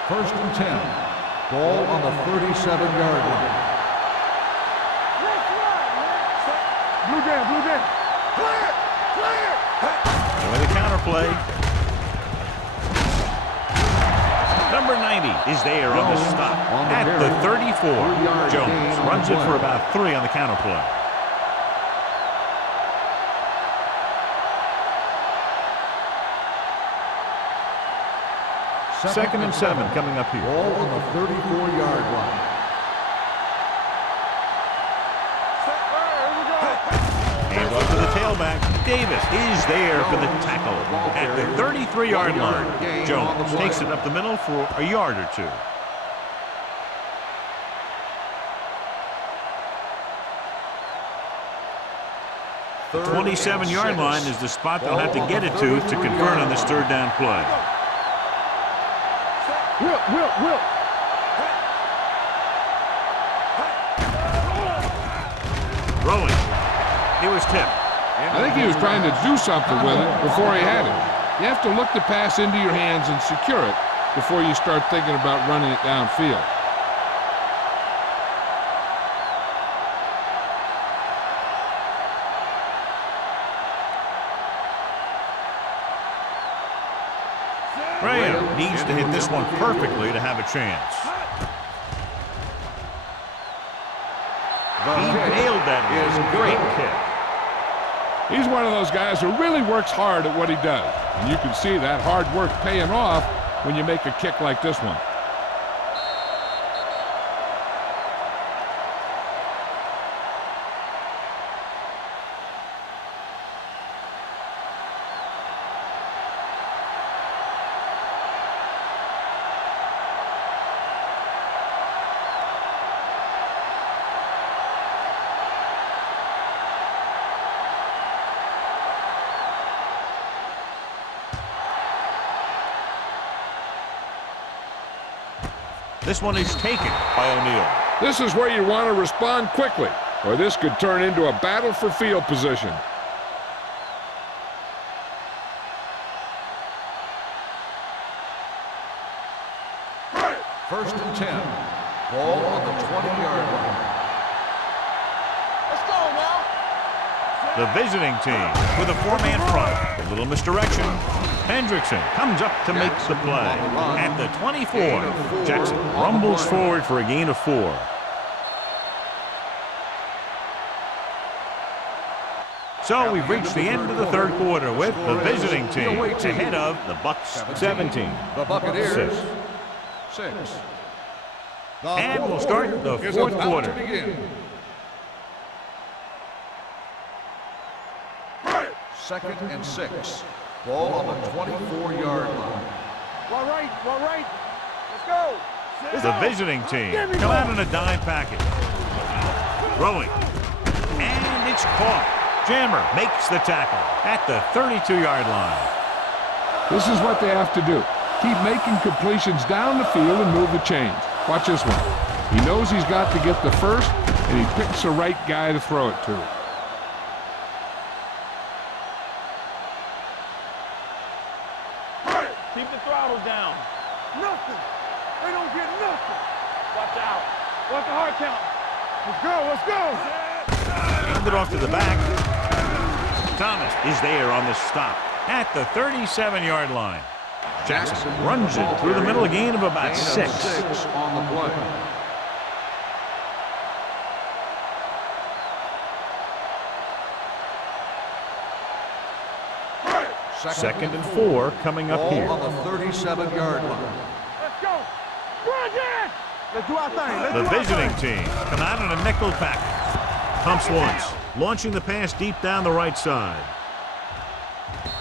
First and 10. Ball on the 37-yard line. Blue down. Clear. With a counter play. Number 90 is there on the stop at the 34. Jones runs it for about 3 on the counter play. Second and 7 coming up here. Ball on the 34-yard line. Hands off to the tailback. Davis is there for the tackle at the 33-yard line. Jones takes it up the middle for a yard or 2. The 27-yard line is the spot they'll have to get it to convert on this 3rd down play. Will. Rolling. He was tipped. I think he was trying to do something with it before he had it. You have to look the pass into your hands and secure it before you start thinking about running it downfield. Graham needs to hit this one perfectly to have a chance. He nailed that one. Great kick. He's one of those guys who really works hard at what he does. And you can see that hard work paying off when you make a kick like this one. This one is taken by O'Neal. This is where you want to respond quickly. or this could turn into a battle for field position. First and 10. Ball on the 20-yard line. Let's go now. The visiting team with a four-man front. A little misdirection. Hendrickson comes up to make the play. At the 24, Jackson rumbles forward for a gain of 4. So we've reached the end of the third quarter with the visiting team ahead of the Bucks 17. The Buccaneers 6. 6. And we'll start the fourth quarter. Second and 6. Ball on the 24-yard line. Well, right. Let's go. The visiting team come out in a dime package. Throwing. And it's caught. Jammer makes the tackle at the 32-yard line. This is what they have to do. Keep making completions down the field and move the chains. Watch this one. He knows he's got to get the first, and he picks the right guy to throw it to. Keep the throttle down. Nothing. They don't get nothing. Watch out. Watch the hard count. Let's go. Hand it off to the back. Thomas is there on the stop at the 37-yard line. Jackson runs it through the middle, a gain of about 6. 6 on the play. Second and 4 coming up here. Ball on the 37-yard line. Let's go. Bridget! Let's do our thing. The visiting team come out in a nickel package. Pumps once, launching the pass deep down the right side.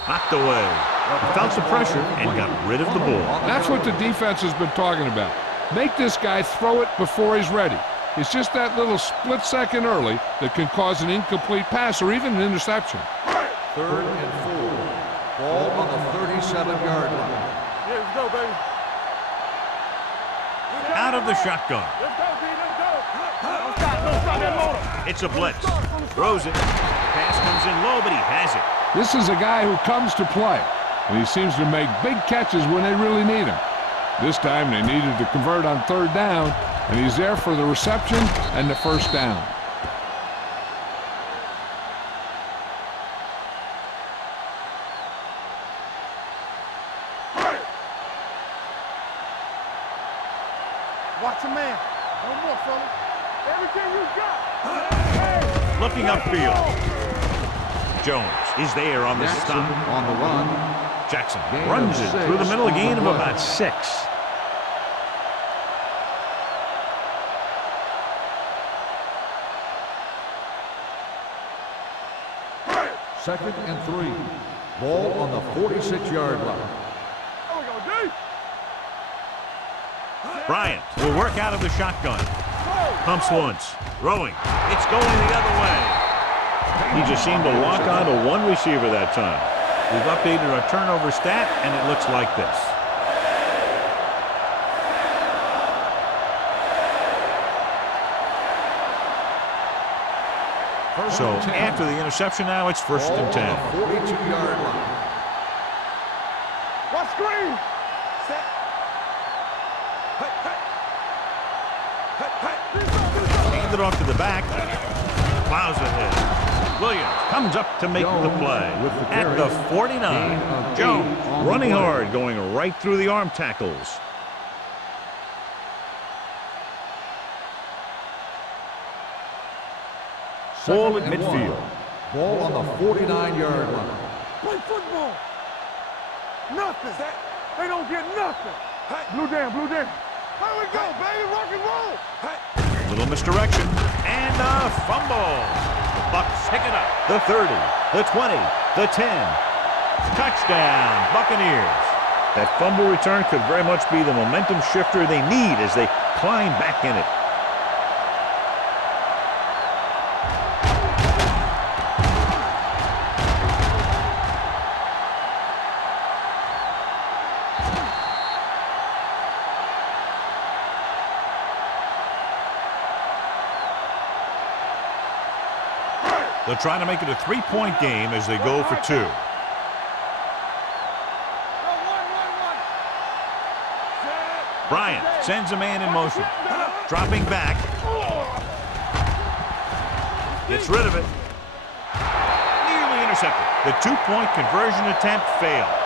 Knocked away. Felt the pressure and got rid of the ball. That's what the defense has been talking about. Make this guy throw it before he's ready. It's just that little split second early that can cause an incomplete pass or even an interception. Third and 4. Ball on the 37-yard line. Here we go, baby. Out of the shotgun. Let's go, B. Let's go. Don't stop that motor. It's a blitz. Throws it. Pass comes in low, but he has it. This is a guy who comes to play, and he seems to make big catches when they really need him. This time they needed to convert on third down, and he's there for the reception and the first down. Watch your man. No more, fella. Everything you got. Looking upfield. Jones is there on the Jackson stop. on the run. Jackson Gain runs of it 6 through the middle, a on gain the of play. about 6. Second and 3. Ball on the 46-yard line. There we go, D. Bryant will work out of the shotgun. Pumps once. Throwing. It's going the other way. He just seemed to lock on to one receiver that time. We've updated our turnover stat, and it looks like this. First So and 10. after the interception now, it's first Ball and 10. on the 42-yard line. Watch screen. Set. Hand it off to the back. Plows ahead. Williams comes up to make the play. At the 49, Jones running hard, going right through the arm tackles. Ball at Second and midfield. 1. Ball on the 49-yard line. Play football. Nothing. They don't get nothing. Blue down. Here we go, baby. Rock and roll. Little misdirection. And a fumble. The Bucks pick it up. The 30, the 20, the 10. Touchdown, Buccaneers. That fumble return could very much be the momentum shifter they need as they climb back in it. They'll try to make it a 3-point game as they go for 2. Bryant sends a man in motion. Dropping back. Gets rid of it. Nearly intercepted. The 2-point conversion attempt fails.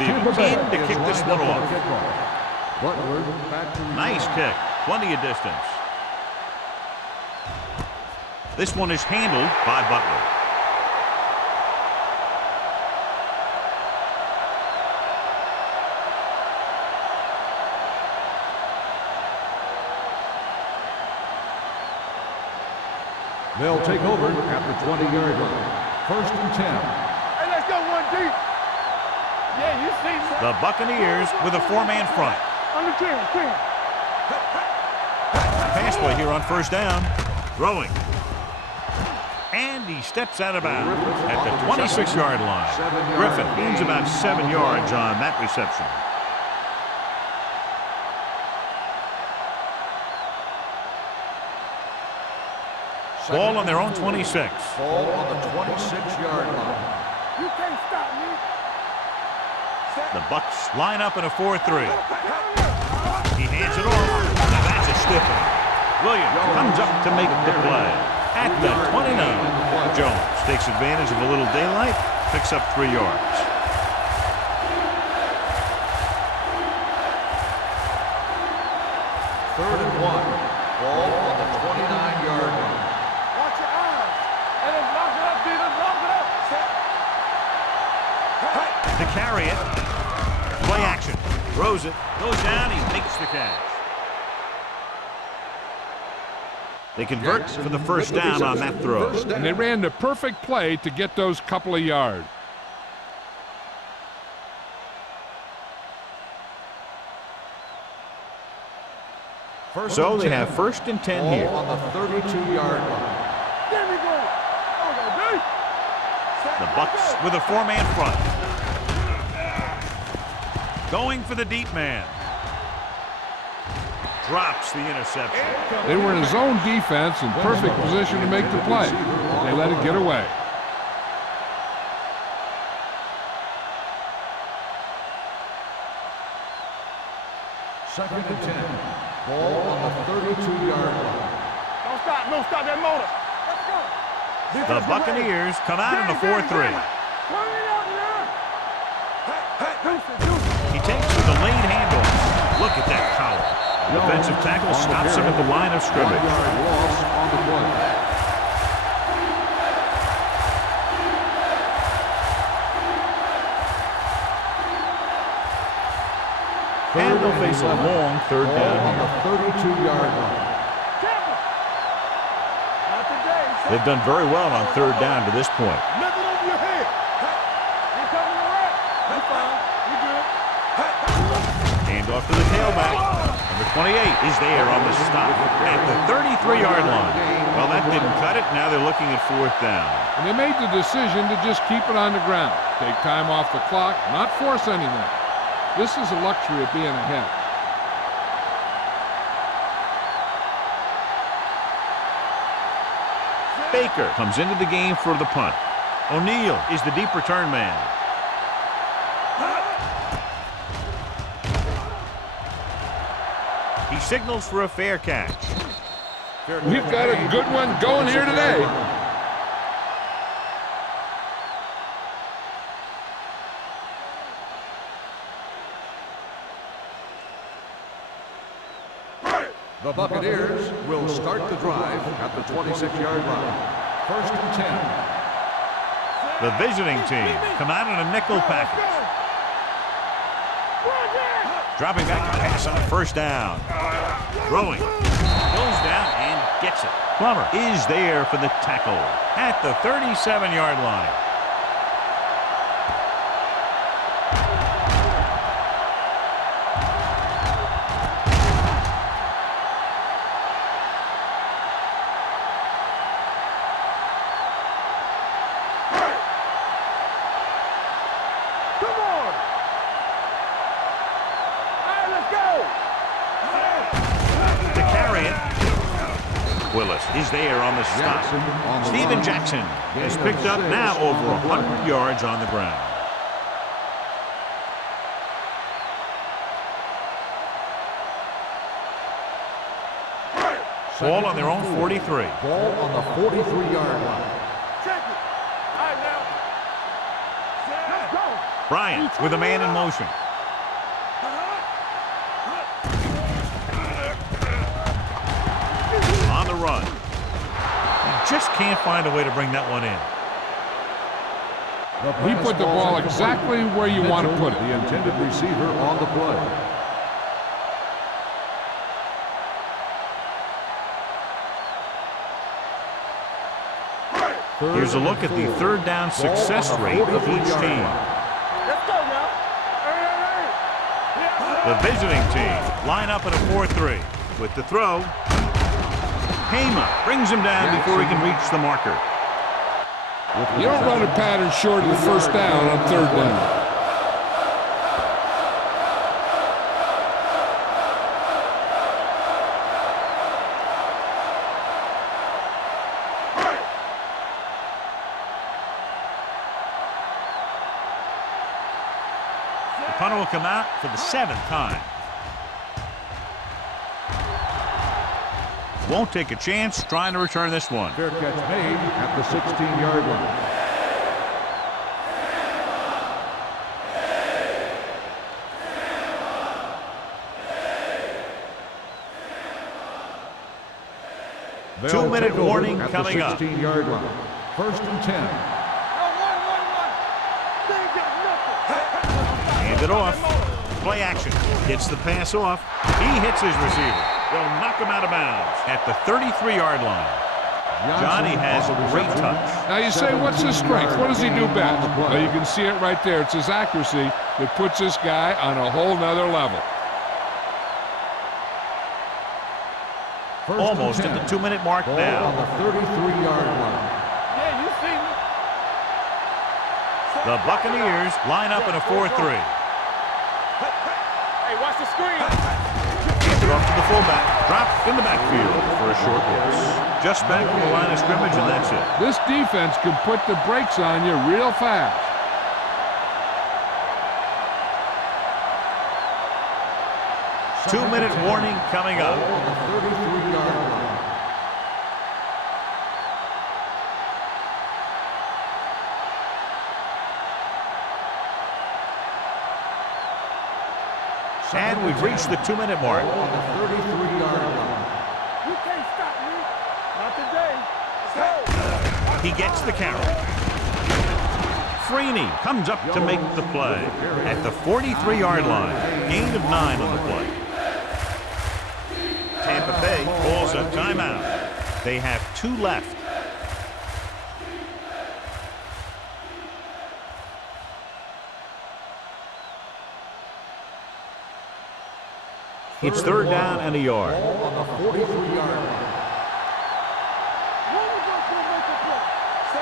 Stevens in to kick this one off. Nice kick. Plenty of distance. This one is handled by Butler. They'll take over at the 20-yard line. 1st and 10. Hey, let's go 1 deep. Yeah, you see me. The Buccaneers with a 4-man front. Under 10. Pass play here on 1st down. Throwing. And he steps out of bounds at the 26-yard line. Griffin gains about 7 yards on that reception. Ball on their own 26. Ball on the 26-yard line. You can't stop me. The Bucs line up in a 4-3. He hands it off. Now that's a stiff one. Williams comes up to make the play. At the 29. Jones takes advantage of a little daylight, picks up 3 yards. Third and 1. Ball on the 29-yard line. Watch your eyes. And then lock it up, Peter. Lock it up. To carry it. Play action. Throws it. Goes down. He makes the catch. They convert for the 1st down on that throw. And they ran the perfect play to get those couple of yards. So they have 1st and 10 here. On the 32-yard line. There we go. Okay, The Bucs with a 4-man front. Going for the deep man. Drops the interception. They were in a zone defense in perfect position to make the play. They let it get away. Second and 10. Ball on the 32-yard line. Don't stop that motor. Let's go. The Buccaneers come out in a 4-3. Turn it up now. He takes to the lane handoff. Look at that power. Defensive tackle stops him at the line of scrimmage. 1-yard loss on the play. And they'll face a long 3rd down On here. the 32-yard line. Not today. They've done very well on 3rd down to this point. Nothing over your head. You coming to right? You fine. You good. Hand off to the tailback. Number 28 is there on the stop at the 33-yard line. Well, that didn't cut it. Now they're looking at 4th down. And they made the decision to just keep it on the ground. Take time off the clock, not force anything. This is a luxury of being ahead. Baker comes into the game for the punt. O'Neal is the deep return man. He signals for a fair catch. We've got a good one going here today. The Buccaneers will start the drive at the 26-yard line. 1st and 10. The visiting team come out in a nickel package. Dropping back to pass on 1st down. Throwing. Goes down and gets it. Plummer is there for the tackle at the 37-yard line. Come on. All right, let's go. To carry it. Willis is there on the stop. Steven Jackson has picked up now over 100 yards on the ground. Ball on their own 43. Ball on the 43-yard line. Check it. All right, now. Let's go. Bryant with a man in motion. On the run. He just can't find a way to bring that one in. He put the ball exactly where you want to put it. The intended receiver on the play. Here's a look at the third down success rate of each team. Let's go now. The visiting team line up in a 4-3. With the throw, Hema brings him down before he can reach the marker. You don't run a pattern short of the first down on third down. The punter will come out for the 7th time. Won't take a chance trying to return this one. Fair catch made at the 16-yard line. They'll 2-minute take over warning at coming the up. 16-yard line. 1st and 10. Hand it off. Play action. Gets the pass off. He hits his receiver. They'll knock him out of bounds at the 33-yard line. Johnny has a great touch. Now you say, what's his strength? What does he do best? Well, you can see it right there. It's his accuracy that puts this guy on a whole nother level. Almost at the 2-minute mark Ball now. on the 33-yard line. Yeah, you see me. The Buccaneers line up in a 4-3. Hey, watch the screen. Gets it off to the fullback. Dropped in the backfield for a short loss. Just back from the line of scrimmage, and that's it. This defense can put the brakes on you real fast. Two-minute warning coming up. Ball on the 33-yard line. And we've reached the 2-minute mark. Ball on the 33-yard line. You can't stop me. Not today. He gets the carry. Freeney comes up to make the play at the 43-yard line. Gain of 9 on the play. Tampa Bay calls a timeout. They have 2 left. It's 3rd down and a yard. Ball on the 43-yard line.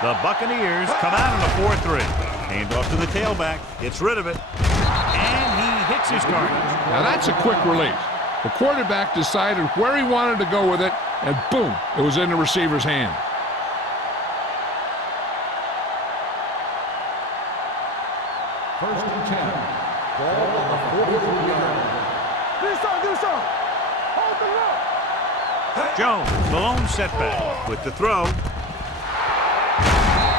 The Buccaneers come out in a 4-3. Hand off to the tailback. Gets rid of it. And he hits his target. Now that's a quick release. The quarterback decided where he wanted to go with it, and boom, it was in the receiver's hand. First and 10. Ball on the 43-yard line. Do so. Hold the rock. Jones, the lone setback with the throw.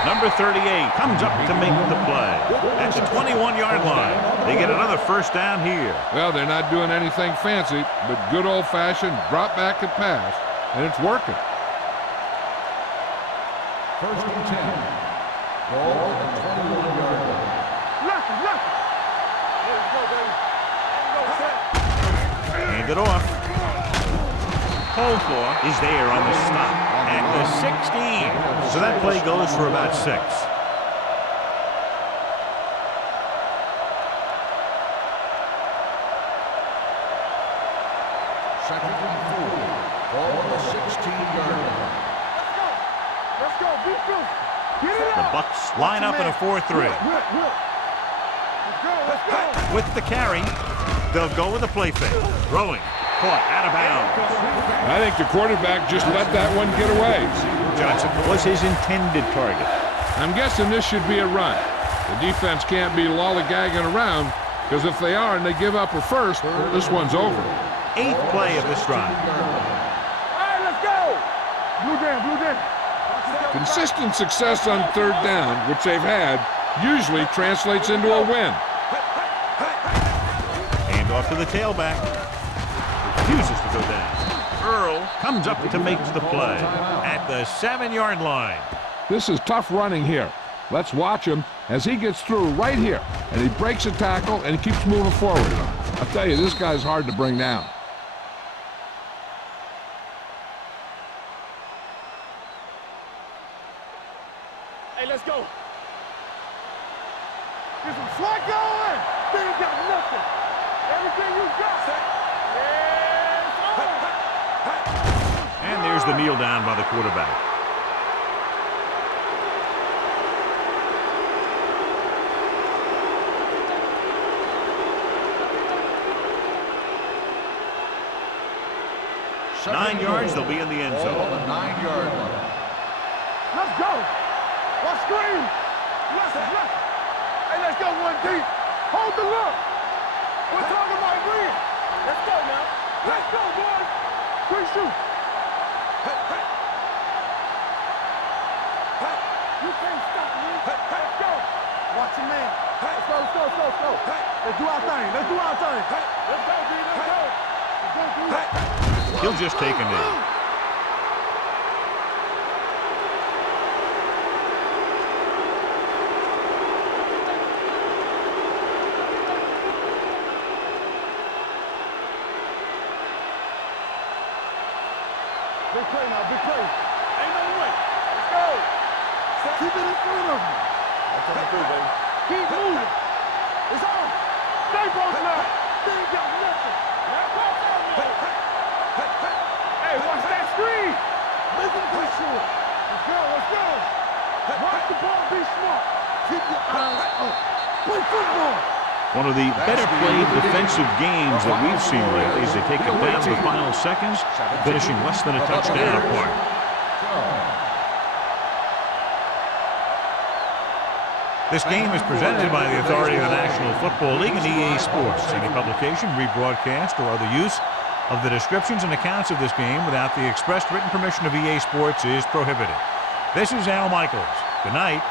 Number 38 comes up to make the play. At the 21-yard line. They get another first down here. Well, they're not doing anything fancy, but good old-fashioned drop back and pass, and it's working. First and 10. Ball on the 21-yard line. Lock it. There you go, baby. Hand it off. Holclaw is there on the stop at the 16. So that play goes for about 6. Second and 4. Ball on the 16-yard line. Let's go. Be close. Get it The out. Bucs line up in a 4-3. Whip. with the carry. They'll go with a play fake. Throwing. Caught out of bounds. I think the quarterback just let that one get away. Johnson was his intended target. I'm guessing this should be a run. The defense can't be lollygagging around, because if they are and they give up a first, this one's over. 8th play of this drive. All right, let's go. Blue down. Consistent success on third down, which they've had, usually translates into a win. Hand off to the tailback. Refuses to go down. Earl comes up to make the play at the 7-yard line. This is tough running here. Let's watch him as he gets through right here, and he breaks a tackle and he keeps moving forward. I'll tell you, this guy's hard to bring down. Hey, let's go. Get some slack going. They ain't got nothing. Everything you got. And there's the kneel down by the quarterback. Nine yards, they'll be in the end zone. On the 9-yard line. Let's go. Let's scream. Left. Hey, let's go one deep. Hold the look. We're talking about win. Let's go now. Let's go, boys. Quick shoot. You can't stop me. Let's go. Watch your man. Let's go. Let's do our thing. Let's go, B. Let's go. He'll just take a knee. Big play now, big play. Ain't no way. Let's go. Keep it in front of me. That's what I do, baby. Keep moving. It's on. Stay close now. They ain't got nothing. Hey, watch that screen. Make him push short. Let's go. Watch the ball, be smart. Keep your eyes up. Play football. One of the better played defensive games that we've seen lately as they take it down to the final seconds, finishing less than a touchdown apart. This game is presented by the authority of the National Football League and EA Sports. Any publication, rebroadcast, or other use of the descriptions and accounts of this game without the expressed written permission of EA Sports is prohibited. This is Al Michaels. Good night.